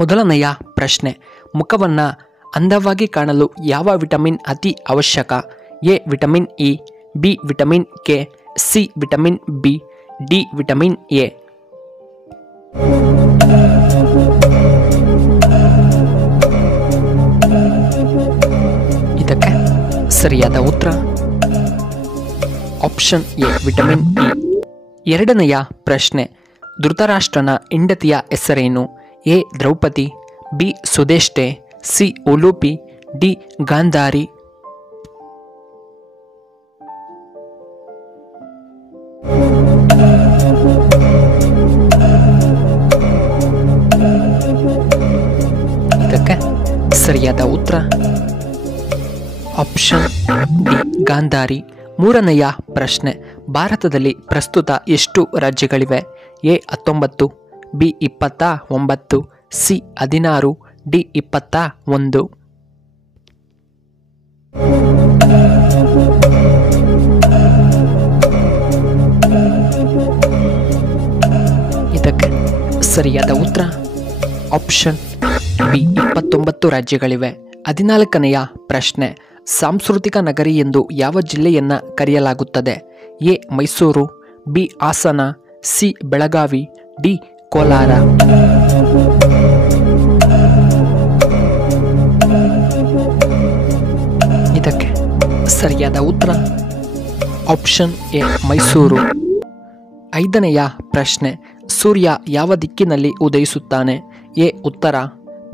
ಮೊದಲನೆಯ ಪ್ರಶ್ನೆ, ಮುಖವನ್ನು ಅಂದವಾಗಿ ಕಾಣಲು ಯಾವ ವಿಟಮಿನ್ ಅತಿ ಅವಶ್ಯಕ? A vitamin E, B vitamin K, C vitamin B, D vitamin A. ಇದಕ್ಕೆ ಸರಿಯಾದ ಉತ್ತರ ಆಪ್ಷನ್ ಎ ವಿಟಮಿನ್ ಇ. ಎರಡನೆಯ ಪ್ರಶ್ನೆ, ಧೃತರಾಷ್ಟ್ರನ ಹೆಂಡತಿಯ ಹೆಸರೇನು? ಎ ದ್ರೌಪದಿ, ಬಿ ಸುದೇಷ್ಟೆ, ಸಿ ಉಲೂಪಿ, ಡಿ ಗಾಂಧಾರಿ. ಇದಕ್ಕೆ ಸರಿಯಾದ ಉತ್ತರ ಆಪ್ಷನ್ ಡಿ ಗಾಂಧಾರಿ. ಮೂರನೆಯ ಪ್ರಶ್ನೆ, ಭಾರತದಲ್ಲಿ ಪ್ರಸ್ತುತ ಎಷ್ಟು ರಾಜ್ಯಗಳಿವೆ? A 19, B 29, C 16, D 21. ಇದಕ್ಕೆ ಸರಿಯಾದ ಉತ್ತರ ಆಪ್ಷನ್ ಬಿ 29 ರಾಜ್ಯಗಳಿವೆ. 14ನೆಯ ಪ್ರಶ್ನೆ, ಸಾಂಸ್ಕೃತಿಕ ನಗರಿ ಎಂದು ಯಾವ ಜಿಲ್ಲೆಯನ್ನು ಕರೆಯಲಾಗುತ್ತದೆ? A Mysuru, B Hassan, C Belagavi, D Kolar. ಇದಕ್ಕೆ ಸರಿಯಾದ ಉತ್ತರ ಆಪ್ಷನ್ ಎ ಮೈಸೂರು. 5ನೆಯ ಪ್ರಶ್ನೆ, ಸೂರ್ಯ ಯಾವ ದಿಕ್ಕಿನಲ್ಲಿ ಉದಯಿಸುತ್ತಾನೆ? ಎ ಉತ್ತರ,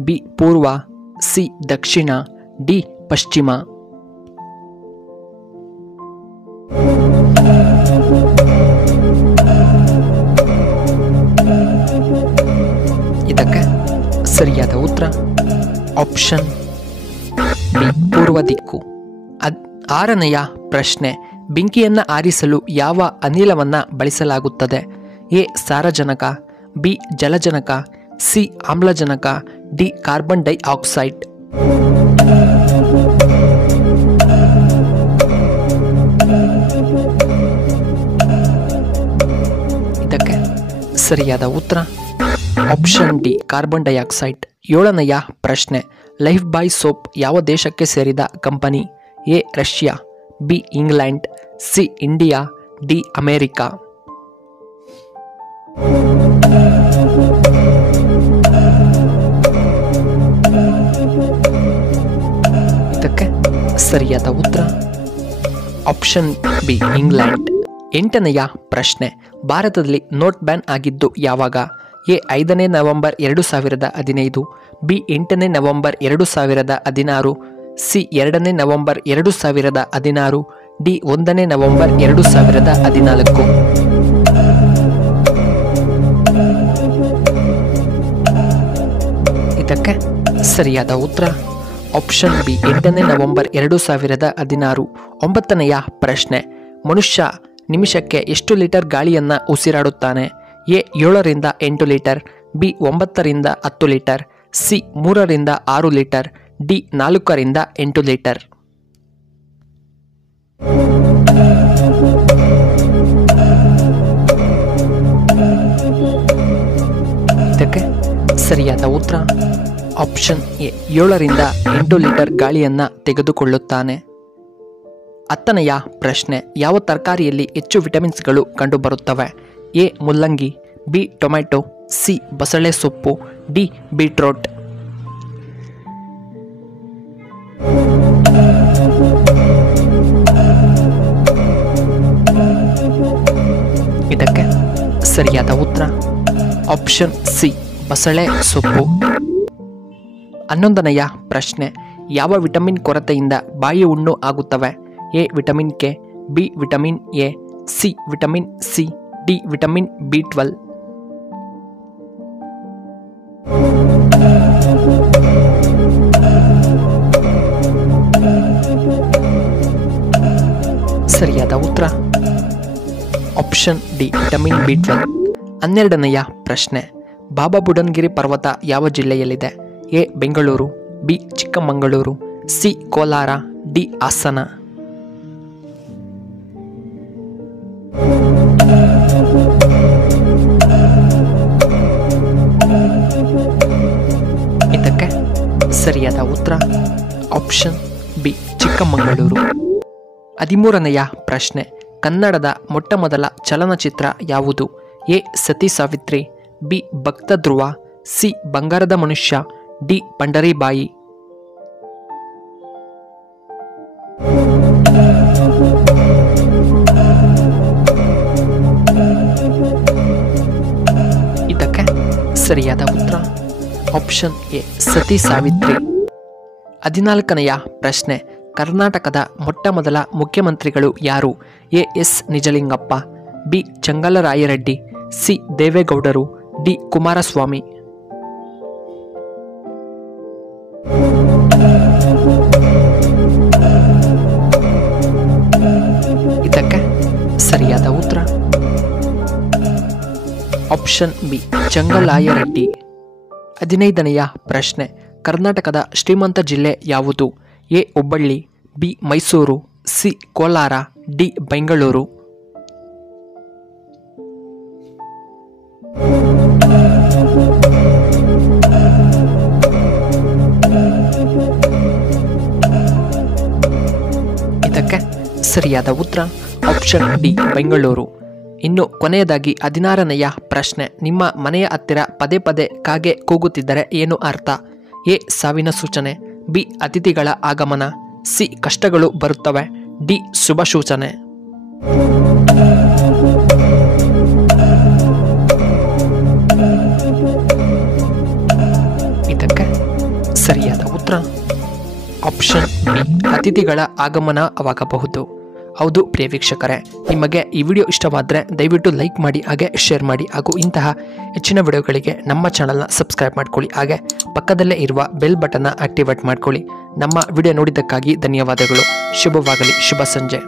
ಬಿ ಪೂರ್ವ, ಸಿ ದಕ್ಷಿಣ, ಡಿ ಪಶ್ಚಿಮ. ಇದಕ್ಕೆ ಸರಿಯಾದ ಉತ್ತರ ಆಪ್ಷನ್ ಬಿ ಪೂರ್ವ ದಿಕ್ಕು. 6ನೆಯ ಪ್ರಶ್ನೆ, ಬೆಂಕಿಯನ್ನು ಆರಿಸಲು ಯಾವ ಅನಿಲವನ್ನು ಬಳಸಲಾಗುತ್ತದೆ? ಎ ಸಾರಜನಕ, ಬಿ ಜಲಜನಕ, ಸಿ ಆಮ್ಲಜನಕ, ಡಿ ಕಾರ್ಬನ್ ಡೈಆಕ್ಸೈಡ್. ಇದಕ್ಕೆ ಸರಿಯಾದ ಉತ್ತರ ಆಪ್ಷನ್ ಡಿ ಕಾರ್ಬನ್ ಡೈಆಕ್ಸೈಡ್. 7ನೆಯ ಪ್ರಶ್ನೆ, ಲೈಫ್ ಬಾಯ್ ಸೋಪ್ ಯಾವ ದೇಶಕ್ಕೆ ಸೇರಿದ company? A Russia, B England, C India, D America. ಇದಕ್ಕೆ ಸರಿಯಾದ ಉತ್ತರ ಆಪ್ಷನ್ ಬಿ ಇಂಗ್ಲೆಂಡ್. 8ನೆಯ ಪ್ರಶ್ನೆ, ಭಾರತದಲ್ಲಿ ನೋಟ್ ಬ್ಯಾನ್ ಆಗಿದ್ದು ಯಾವಾಗ? ಎ 5ನೇ ನವೆಂಬರ್ 2015, ಬಿ 8ನೇ ನವೆಂಬರ್ 2016, ಸಿ 2ನೇ ನವೆಂಬರ್ 2016, ಡಿ 1ನೇ ನವೆಂಬರ್ 2014. ಇದಕ್ಕೆ ಸರಿಯಾದ ಉತ್ತರ ಆಪ್ಷನ್ ಬಿ 8ನೇ ನವೆಂಬರ್ 2016. 9ನೆಯ ಪ್ರಶ್ನೆ, ಮನುಷ್ಯ ನಿಮಿಷಕ್ಕೆ ಎಷ್ಟು ಲೀಟರ್ ಗಾಳಿಯನ್ನು ಉಸಿರಾಡುತ್ತಾನೆ? ಎ 7ರಿಂದ 8 ಲೀಟರ್, ಬಿ 9ರಿಂದ 10 ಲೀಟರ್, ಸಿ 3ರಿಂದ 6 ಲೀಟರ್, ಡಿ 4ರಿಂದ 8 ಲೀಟರ್. ಇದಕ್ಕೆ ಸರಿಯಾದ ಉತ್ತರ ಆಪ್ಷನ್ ಎ 7ರಿಂದ 8 ಲೀಟರ್ ಗಾಳಿಯನ್ನು ತೆಗೆದುಕೊಳ್ಳುತ್ತಾನೆ. 10ನೆಯ ಪ್ರಶ್ನೆ, ಯಾವ ತರಕಾರಿಯಲ್ಲಿ ಹೆಚ್ಚು ವಿಟಮಿನ್ಸ್ಗಳು ಕಂಡುಬರುತ್ತವೆ? ಎ ಮುಲ್ಲಂಗಿ, ಬಿ ಟೊಮೆಟೊ, ಸಿ ಬಸಳೆ ಸೊಪ್ಪು, ಡಿ ಬೀಟ್ರೋಟ್. ಇದಕ್ಕೆ ಸರಿಯಾದ ಉತ್ತರ ಆಪ್ಷನ್ ಸಿ ಬಸಳೆ ಸೊಪ್ಪು. 11ನೆಯ ಪ್ರಶ್ನೆ, ಯಾವ ವಿಟಮಿನ್ ಕೊರತೆಯಿಂದ ಬಾಯಿ ಹುಣ್ಣು ಆಗುತ್ತವೆ? A vitamin K, B vitamin A, C vitamin C, D vitamin ಬಿ12. ಸರಿಯಾದ ಉತ್ತರ ಆಪ್ಷನ್ ಡಿ ವಿಟಮಿನ್ ಬಿ12. 12ನೆಯ ಪ್ರಶ್ನೆ, ಬಾಬಾ ಬುಡನ್ಗಿರಿ ಪರ್ವತ ಯಾವ ಜಿಲ್ಲೆಯಲ್ಲಿದೆ? A Bengaluru, B Chikkamagaluru, C Kolar, D Hassan. ಸರಿಯಾದ ಉತ್ತರ ಆಪ್ಷನ್ ಬಿ ಚಿಕ್ಕಮಗಳೂರು. 13ನೆಯ ಪ್ರಶ್ನೆ, ಕನ್ನಡದ ಮೊಟ್ಟಮೊದಲ ಚಲನಚಿತ್ರ ಯಾವುದು? ಎ ಸತಿ ಸಾವಿತ್ರಿ, ಬಿ ಭಕ್ತ ಧ್ರುವ, ಸಿ ಬಂಗಾರದ ಮನುಷ್ಯ, ಡಿ ಪಂಡರಿಬಾಯಿ. ಇದಕ್ಕೆ ಸರಿಯಾದ ಉತ್ತರ ಆಪ್ಷನ್ ಎ ಸತಿ ಸಾವಿತ್ರಿ. 14ನೆಯ ಪ್ರಶ್ನೆ, ಕರ್ನಾಟಕದ ಮೊಟ್ಟಮೊದಲ ಮುಖ್ಯಮಂತ್ರಿಗಳು ಯಾರು? A S Nijalingappa, B Changalaraya Reddy, C ದೇವೇಗೌಡರು, ಡಿ ಕುಮಾರಸ್ವಾಮಿ. ಇದಕ್ಕೆ ಸರಿಯಾದ ಉತ್ತರ ಆಪ್ಷನ್ ಬಿ ಚಂಗಲಾಯರೆಡ್ಡಿ. 15ನೆಯ ಪ್ರಶ್ನೆ, ಕರ್ನಾಟಕದ ಶ್ರೀಮಂತ ಜಿಲ್ಲೆ ಯಾವುದು? A Hubballi, B Mysuru, C Kolar, D Bengaluru. ಇದಕ್ಕೆ ಸರಿಯಾದ ಉತ್ತರ ಆಪ್ಷನ್ ಡಿ ಬೆಂಗಳೂರು. ಇನ್ನು ಕೊನೆಯದಾಗಿ 16ನೆಯ ಪ್ರಶ್ನೆ, ನಿಮ್ಮ ಮನೆಯ ಹತ್ತಿರ ಪದೇ ಪದೇ ಕಾಗೆ ಕೂಗುತ್ತಿದ್ದರೆ ಏನು ಅರ್ಥ? ಎ ಸಾವಿನ ಸೂಚನೆ, ಬಿ ಅತಿಥಿಗಳ ಆಗಮನ, ಸಿ ಕಷ್ಟಗಳು ಬರುತ್ತವೆ, ಡಿ ಶುಭ ಸೂಚನೆ. ಇದಕ್ಕೆ ಸರಿಯಾದ ಉತ್ತರ ಆಪ್ಷನ್ ಬಿ ಅತಿಥಿಗಳ ಆಗಮನವಾಗಬಹುದು. ಹೌದು ಪ್ರಿಯ ವೀಕ್ಷಕರೇ, ನಿಮಗೆ ಈ ವಿಡಿಯೋ ಇಷ್ಟವಾದರೆ ದಯವಿಟ್ಟು ಲೈಕ್ ಮಾಡಿ, ಹಾಗೆ ಶೇರ್ ಮಾಡಿ, ಹಾಗೂ ಇಂತಹ ಹೆಚ್ಚಿನ ವಿಡಿಯೋಗಳಿಗೆ ನಮ್ಮ ಚಾನಲ್ನ ಸಬ್ಸ್ಕ್ರೈಬ್ ಮಾಡ್ಕೊಳ್ಳಿ, ಹಾಗೆ ಪಕ್ಕದಲ್ಲೇ ಇರುವ ಬೆಲ್ ಬಟನ್ನ ಆಕ್ಟಿವೇಟ್ ಮಾಡ್ಕೊಳ್ಳಿ. ನಮ್ಮ ವಿಡಿಯೋ ನೋಡಿದ್ದಕ್ಕಾಗಿ ಧನ್ಯವಾದಗಳು. ಶುಭವಾಗಲಿ. ಶುಭ ಸಂಜೆ.